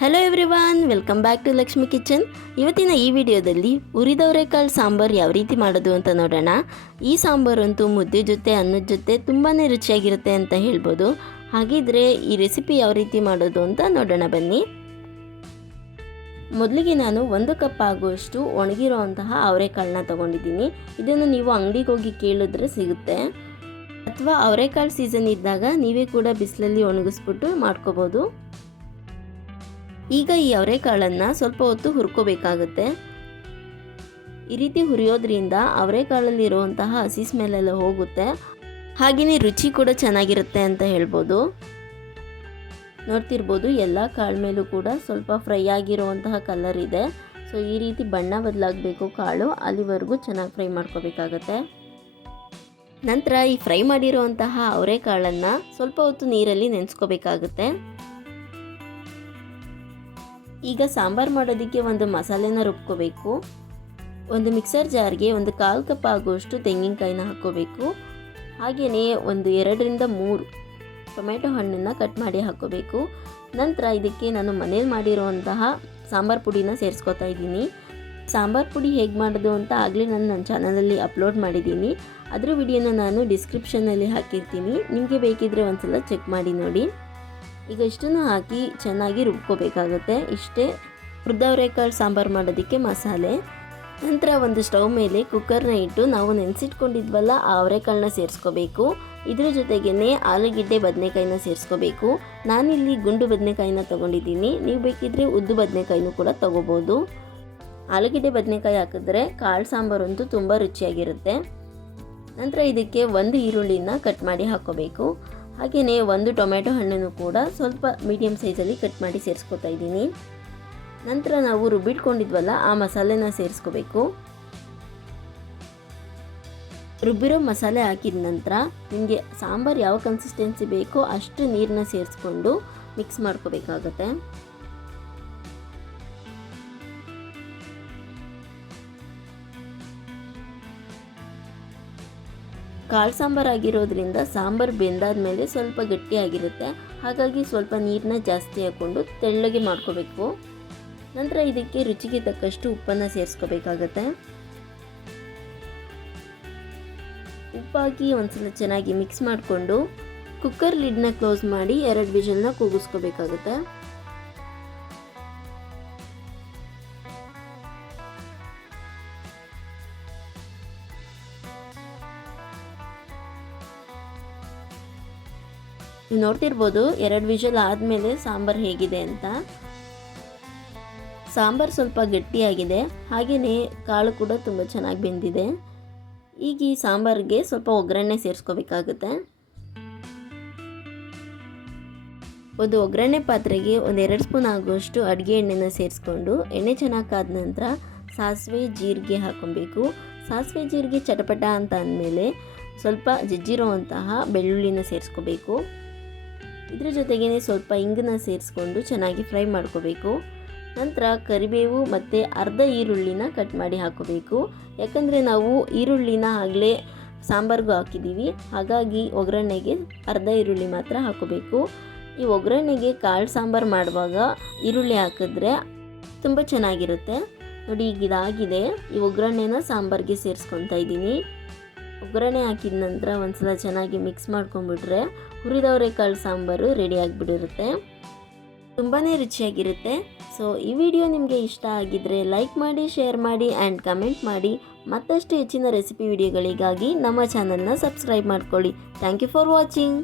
Hello everyone, welcome back to Lakshmi kitchen. ಇವತ್ತಿನ ಈ ವಿಡಿಯೋದಲ್ಲಿ ಹುರಿದವರೆಕಾಳು ಸಾಂಬಾರು ಯಾವ ರೀತಿ ಮಾಡೋದು ಅಂತ ನೋಡೋಣ. ಈ ಸಾಂಬಾರಂತೂ ಮುದ್ದೆ ಜೊತೆ ಅನ್ನದ ಜೊತೆ ತುಂಬಾ ರುಚಿಯಾಗಿರುತ್ತೆ ಅಂತ ಹೇಳ್ಬೋದು. ಹಾಗಿದ್ರೆ ಈ ರೆಸಿಪಿ ಯಾವ ರೀತಿ ಮಾಡೋದು ಅಂತ ನೋಡೋಣ ಬನ್ನಿ. ಮೊದಲಿಗೆ ನಾನು 1 ಕಪ್ ಆಗುವಷ್ಟು ಒಣಗಿರೋವಂತಹ ಅವರೆಕಾಳನ್ನ ತೊಗೊಂಡಿದ್ದೀನಿ. ಇದನ್ನು ನೀವು ಅಂಗಡಿಗೆ ಹೋಗಿ ಕೇಳಿದ್ರೆ ಸಿಗುತ್ತೆ, ಅಥವಾ ಅವರೆಕಾಳು ಸೀಸನ್ ಇದ್ದಾಗ ನೀವೇ ಕೂಡ ಬಿಸಿಲಲ್ಲಿ ಒಣಗಿಸ್ಬಿಟ್ಟು ಮಾಡ್ಕೋಬೋದು. ಈಗ ಈ ಅವರೆಕಾಳನ್ನು ಸ್ವಲ್ಪ ಹೊತ್ತು ಹುರ್ಕೋಬೇಕಾಗುತ್ತೆ. ಈ ರೀತಿ ಹುರಿಯೋದ್ರಿಂದ ಅವರೆಕಾಳಲ್ಲಿರುವಂತಹ ಹಸಿ ಸ್ಮೆಲ್ಲೆಲ್ಲ ಹೋಗುತ್ತೆ, ಹಾಗೆಯೇ ರುಚಿ ಕೂಡ ಚೆನ್ನಾಗಿರುತ್ತೆ ಅಂತ ಹೇಳ್ಬೋದು. ನೋಡ್ತಿರ್ಬೋದು, ಎಲ್ಲ ಕಾಳು ಮೇಲೂ ಕೂಡ ಸ್ವಲ್ಪ ಫ್ರೈ ಆಗಿರುವಂತಹ ಕಲರ್ ಇದೆ. ಸೊ ಈ ರೀತಿ ಬಣ್ಣ ಬದಲಾಗಬೇಕು ಕಾಳು, ಅಲ್ಲಿವರೆಗೂ ಚೆನ್ನಾಗಿ ಫ್ರೈ ಮಾಡ್ಕೋಬೇಕಾಗತ್ತೆ. ನಂತರ ಈ ಫ್ರೈ ಮಾಡಿರುವಂತಹ ಅವರೆಕಾಳನ್ನು ಸ್ವಲ್ಪ ಹೊತ್ತು ನೀರಲ್ಲಿ ನೆನೆಸ್ಕೋಬೇಕಾಗುತ್ತೆ. ಈಗ ಸಾಂಬಾರು ಮಾಡೋದಕ್ಕೆ ಒಂದು ಮಸಾಲೆನ ರುಬ್ಕೋಬೇಕು. ಒಂದು ಮಿಕ್ಸರ್ ಜಾರ್ಗೆ 1/4 ಕಪ್ ಆಗುವಷ್ಟು ತೆಂಗಿನಕಾಯಿನ ಹಾಕ್ಕೋಬೇಕು. ಹಾಗೆಯೇ 2 ರಿಂದ 3 ಟೊಮೆಟೊ ಹಣ್ಣನ್ನು ಕಟ್ ಮಾಡಿ ಹಾಕ್ಕೋಬೇಕು. ನಂತರ ಇದಕ್ಕೆ ನಾನು ಮನೇಲಿ ಮಾಡಿರುವಂತಹ ಸಾಂಬಾರು ಪುಡಿನ ಸೇರಿಸ್ಕೊತಾ ಇದ್ದೀನಿ. ಸಾಂಬಾರು ಪುಡಿ ಹೇಗೆ ಮಾಡೋದು ಅಂತ ಆಗಲೇ ನಾನು ನನ್ನ ಚಾನಲಲ್ಲಿ ಅಪ್ಲೋಡ್ ಮಾಡಿದ್ದೀನಿ. ಅದರ ವಿಡಿಯೋನ ನಾನು ಡಿಸ್ಕ್ರಿಪ್ಷನ್ನಲ್ಲಿ ಹಾಕಿರ್ತೀನಿ, ನಿಮಗೆ ಬೇಕಿದ್ದರೆ ಒಂದ್ಸಲ ಚೆಕ್ ಮಾಡಿ ನೋಡಿ. ಈಗ ಇಷ್ಟನ್ನು ಹಾಕಿ ಚೆನ್ನಾಗಿ ರುಬ್ಕೋಬೇಕಾಗುತ್ತೆ. ಇಷ್ಟೇ ಹುರಿದವರೆಕಾಳು ಸಾಂಬಾರು ಮಾಡೋದಕ್ಕೆ ಮಸಾಲೆ. ನಂತರ ಒಂದು ಸ್ಟವ್ ಮೇಲೆ ಕುಕ್ಕರ್ನ ಇಟ್ಟು ನಾವು ನೆನೆಸಿಟ್ಕೊಂಡಿದ್ವಲ್ಲ ಆ ಅವರೆಕಾಳನ್ನ ಸೇರಿಸ್ಕೋಬೇಕು. ಇದ್ರ ಜೊತೆಗೇ ಆಲೂಗೆಡ್ಡೆ ಬದನೆಕಾಯಿನ ಸೇರಿಸ್ಕೋಬೇಕು. ನಾನಿಲ್ಲಿ ಗುಂಡು ಬದನೆಕಾಯಿನ ತೊಗೊಂಡಿದ್ದೀನಿ, ನೀವು ಬೇಕಿದ್ದರೆ ಉದ್ದು ಬದನೆಕಾಯಿನೂ ಕೂಡ ತೊಗೋಬೋದು. ಆಲೂಗೆಡ್ಡೆ ಬದನೆಕಾಯಿ ಹಾಕಿದ್ರೆ ಕಾಳು ಸಾಂಬಾರಂತೂ ತುಂಬ ರುಚಿಯಾಗಿರುತ್ತೆ. ನಂತರ ಇದಕ್ಕೆ 1 ಈರುಳ್ಳಿನ ಕಟ್ ಮಾಡಿ ಹಾಕ್ಕೋಬೇಕು. ಹಾಗೆಯೇ 1 ಟೊಮೆಟೊ ಹಣ್ಣನ್ನು ಕೂಡ ಸ್ವಲ್ಪ ಮೀಡಿಯಮ್ ಸೈಜಲ್ಲಿ ಕಟ್ ಮಾಡಿ ಸೇರಿಸ್ಕೊತಾ ಇದ್ದೀನಿ. ನಂತರ ನಾವು ರುಬ್ಬಿಟ್ಕೊಂಡಿದ್ವಲ್ಲ ಆ ಮಸಾಲೆನ ಸೇರಿಸ್ಕೋಬೇಕು. ರುಬ್ಬಿರೋ ಮಸಾಲೆ ಹಾಕಿದ ನಂತರ ನಿಮಗೆ ಸಾಂಬಾರು ಯಾವ ಕನ್ಸಿಸ್ಟೆನ್ಸಿ ಬೇಕೋ ಅಷ್ಟು ನೀರನ್ನ ಸೇರಿಸ್ಕೊಂಡು ಮಿಕ್ಸ್ ಮಾಡ್ಕೋಬೇಕಾಗತ್ತೆ. ಕಾಳು ಸಾಂಬಾರು ಆಗಿರೋದ್ರಿಂದ ಸಾಂಬಾರು ಬೆಂದಾದ ಮೇಲೆ ಸ್ವಲ್ಪ ಗಟ್ಟಿಯಾಗಿರುತ್ತೆ, ಹಾಗಾಗಿ ಸ್ವಲ್ಪ ನೀರನ್ನ ಜಾಸ್ತಿ ಹಾಕ್ಕೊಂಡು ತೆಳ್ಳಗೆ ಮಾಡ್ಕೋಬೇಕು. ನಂತರ ಇದಕ್ಕೆ ರುಚಿಗೆ ತಕ್ಕಷ್ಟು ಉಪ್ಪನ್ನು ಸೇರಿಸ್ಕೋಬೇಕಾಗತ್ತೆ. ಉಪ್ಪಾಕಿ ಒಂದ್ಸಲ ಚೆನ್ನಾಗಿ ಮಿಕ್ಸ್ ಮಾಡಿಕೊಂಡು ಕುಕ್ಕರ್ ಲಿಡ್ನ ಕ್ಲೋಸ್ ಮಾಡಿ 2 ವಿಷಲ್ನ ಕೂಗಿಸ್ಕೋಬೇಕಾಗುತ್ತೆ. ನೀವು ನೋಡ್ತಿರ್ಬೋದು 2 ವಿಷಲ್ ಆದಮೇಲೆ ಸಾಂಬಾರು ಹೇಗಿದೆ ಅಂತ. ಸಾಂಬಾರು ಸ್ವಲ್ಪ ಗಟ್ಟಿಯಾಗಿದೆ, ಹಾಗೆಯೇ ಕಾಳು ಕೂಡ ತುಂಬ ಚೆನ್ನಾಗಿ ಬೆಂದಿದೆ. ಈಗ ಈ ಸಾಂಬಾರಿಗೆ ಸ್ವಲ್ಪ ಒಗ್ಗರಣೆ ಸೇರಿಸ್ಕೋಬೇಕಾಗುತ್ತೆ. ಒಂದು ಒಗ್ಗರಣೆ ಪಾತ್ರೆಗೆ 2 ಸ್ಪೂನ್ ಆಗುವಷ್ಟು ಅಡುಗೆ ಎಣ್ಣೆನ ಸೇರಿಸ್ಕೊಂಡು ಎಣ್ಣೆ ಚೆನ್ನಾಗಿ ಕಾದ ನಂತರ ಸಾಸಿವೆ ಜೀರಿಗೆ ಹಾಕ್ಕೊಬೇಕು. ಸಾಸಿವೆ ಜೀರಿಗೆ ಚಟಪಟ ಅಂತ ಅಂದಮೇಲೆ ಸ್ವಲ್ಪ ಜಜ್ಜಿರೋವಂತಹ ಬೆಳ್ಳುಳ್ಳಿನ ಸೇರಿಸ್ಕೋಬೇಕು. ಇದ್ರ ಜೊತೆಗೇ ಸ್ವಲ್ಪ ಇಂಗನ್ನ ಸೇರಿಸ್ಕೊಂಡು ಚೆನ್ನಾಗಿ ಫ್ರೈ ಮಾಡ್ಕೋಬೇಕು. ನಂತರ ಕರಿಬೇವು ಮತ್ತು ಅರ್ಧ ಈರುಳ್ಳಿನ ಕಟ್ ಮಾಡಿ ಹಾಕ್ಕೋಬೇಕು. ಯಾಕಂದರೆ ನಾವು ಈರುಳ್ಳಿನ ಆಗಲೇ ಸಾಂಬಾರಿಗೂ ಹಾಕಿದ್ದೀವಿ, ಹಾಗಾಗಿ ಒಗ್ಗರಣೆಗೆ ಅರ್ಧ ಈರುಳ್ಳಿ ಮಾತ್ರ ಹಾಕ್ಕೋಬೇಕು. ಈ ಒಗ್ಗರಣೆಗೆ ಕಾಳು ಸಾಂಬಾರು ಮಾಡುವಾಗ ಈರುಳ್ಳಿ ಹಾಕಿದ್ರೆ ತುಂಬ ಚೆನ್ನಾಗಿರುತ್ತೆ. ನೋಡಿ, ಈಗ ಇದಾಗಿದೆ. ಈ ಒಗ್ಗರಣೆನ ಸಾಂಬಾರಿಗೆ ಸೇರಿಸ್ಕೊತಾ ಇದ್ದೀನಿ. ಒಗ್ಗರಣೆ ಹಾಕಿದ ನಂತರ ಒಂದ್ಸಲ ಚೆನ್ನಾಗಿ ಮಿಕ್ಸ್ ಮಾಡ್ಕೊಂಡ್ಬಿಟ್ರೆ ಹುರಿದವರೆಕಾಳು ಸಾಂಬಾರು ರೆಡಿ ಆಗಿಬಿಟ್ಟಿರುತ್ತೆ. ತುಂಬಾ ರುಚಿಯಾಗಿರುತ್ತೆ. ಸೊ ಈ ವಿಡಿಯೋ ನಿಮಗೆ ಇಷ್ಟ ಆಗಿದ್ದರೆ ಲೈಕ್ ಮಾಡಿ, ಶೇರ್ ಮಾಡಿ ಆ್ಯಂಡ್ ಕಮೆಂಟ್ ಮಾಡಿ. ಮತ್ತಷ್ಟು ಹೆಚ್ಚಿನ ರೆಸಿಪಿ ವಿಡಿಯೋಗಳಿಗಾಗಿ ನಮ್ಮ ಚಾನಲ್ನ ಸಬ್ಸ್ಕ್ರೈಬ್ ಮಾಡ್ಕೊಳ್ಳಿ. Thank you for watching.